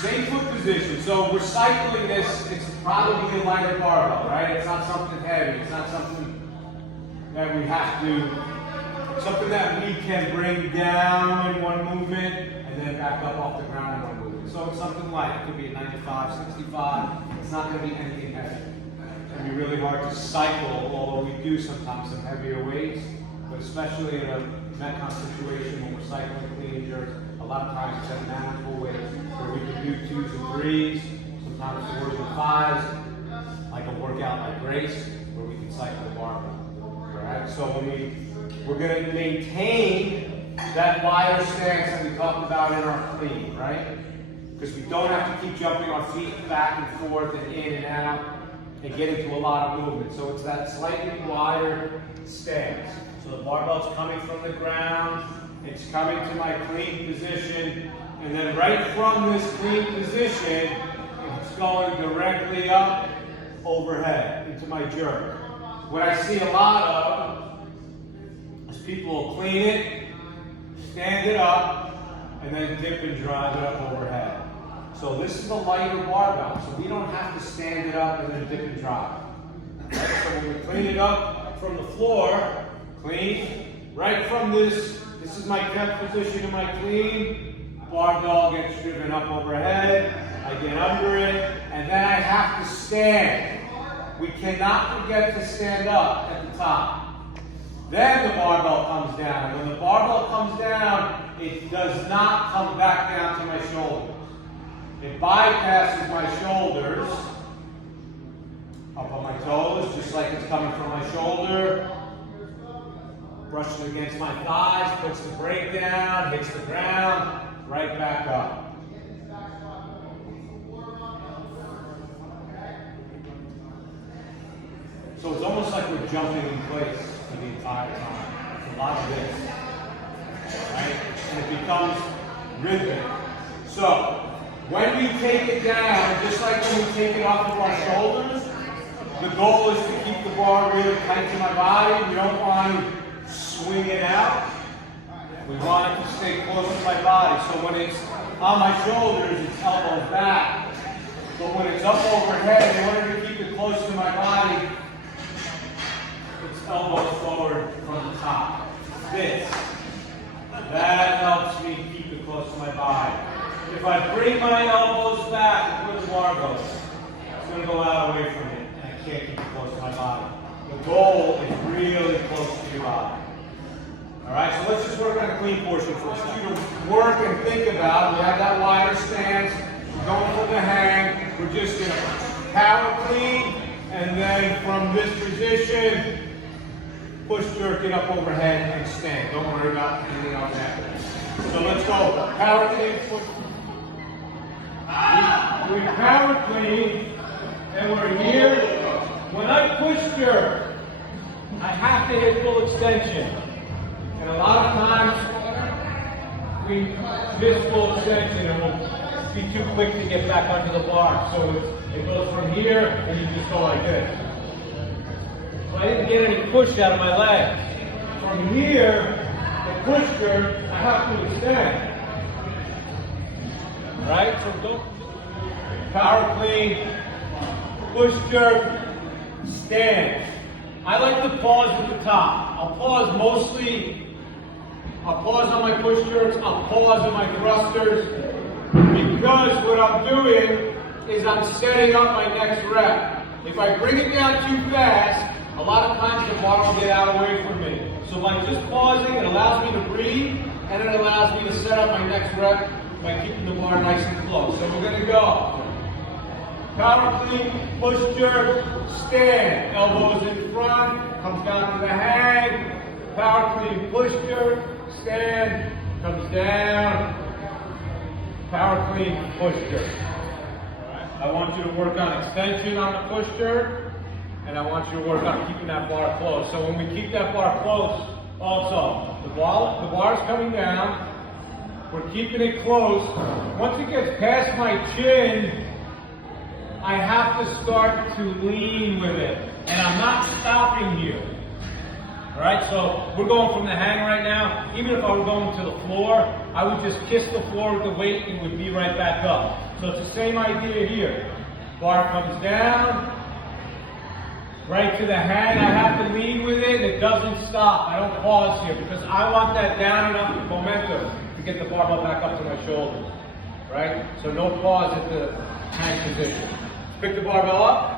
Same foot position. So we're cycling this. It's probably a lighter barbell, right? It's not something heavy. It's not something that we have to, something that we can bring down in one movement and then back up off the ground in one movement. So it's something light. It could be a 95, 65. It's not going to be anything heavy. It's going to be really hard to cycle, although we do sometimes some heavier weights, but especially in a Metcon situation when we're cycling clean and jerks, a lot of times it's at manageable weights where we can do 2s and 3s, sometimes 4s and 5s, like a workout like Grace, where we can cycle the barbell. Alright, so we're going to maintain that wider stance that we talked about in our clean, right? Because we don't have to keep jumping our feet back and forth and in and out and get into a lot of movement. So it's that slightly wider stance. So the barbell's coming from the ground, it's coming to my clean position, and then right from this clean position, it's going directly up overhead into my jerk. What I see a lot of is people will clean it, stand it up, and then dip and drive it up overhead. So this is a lighter barbell, so we don't have to stand it up and then dip and drive. Right? So when we clean it up from the floor, clean, right from this is my kept position in my clean, barbell gets driven up overhead, I get under it, and then I have to stand. We cannot forget to stand up at the top. Then the barbell comes down. And when the barbell comes down, it does not come back down to my shoulders. It bypasses my shoulders, up on my toes, just like it's coming from my shoulder. Brushes against my thighs, puts the brake down, hits the ground, right back up. So it's almost like we're jumping in place for the entire time. It's a lot of this, right? And it becomes rhythmic. So when we take it down, just like when we take it off of our shoulders, the goal is to keep the bar really tight to my body. We don't want to swing it out. We want it to stay close to my body. So when it's on my shoulders, it's elbows back. But when it's up overhead, in order to keep it close to my body, it's elbows forward from the top. This. That helps me keep it close to my body. If I bring my elbows back and put the barbell, it's going to go out away from it, and I can't keep it close to my body. The goal is really close to your body. Alright, so let's just work on the clean portion for a second. I want you to work and think about, we have that wider stance, we're going from the hang, we're just going to power clean, and then from this position, push jerk it up overhead and stand. Don't worry about anything else after. So let's go. Power clean, push. We power clean, and we're here. When I push jerk, I have to hit full extension. And a lot of times, we miss full extension and we'll be too quick to get back under the bar. So it goes from here, and you just go like this. So I didn't get any push out of my leg. From here, the push jerk, I have to extend. Alright, so go. Power clean, push jerk, stand. I like to pause at the top. I'll pause on my push jerks, I'll pause on my thrusters, because what I'm doing is I'm setting up my next rep. If I bring it down too fast, a lot of times the bar will get out away from me. So by just pausing, it allows me to breathe, and it allows me to set up my next rep by keeping the bar nice and close. So we're going to go. Power clean, push jerk, stand. Elbows in front, comes down to the hang. Power clean, push jerk, stand, comes down. Power clean, push jerk. I want you to work on extension on the push jerk, and I want you to work on keeping that bar close. So when we keep that bar close, also, the bar's coming down, we're keeping it close. Once it gets past my chin, I have to start to lean with it, and I'm not stopping here. All right, so we're going from the hang right now. Even if I were going to the floor, I would just kiss the floor with the weight and it would be right back up. So it's the same idea here. Bar comes down, right to the hang. I have to lead with it and it doesn't stop. I don't pause here because I want that down and up momentum to get the barbell back up to my shoulders. Right? So no pause at the hang position. Pick the barbell up.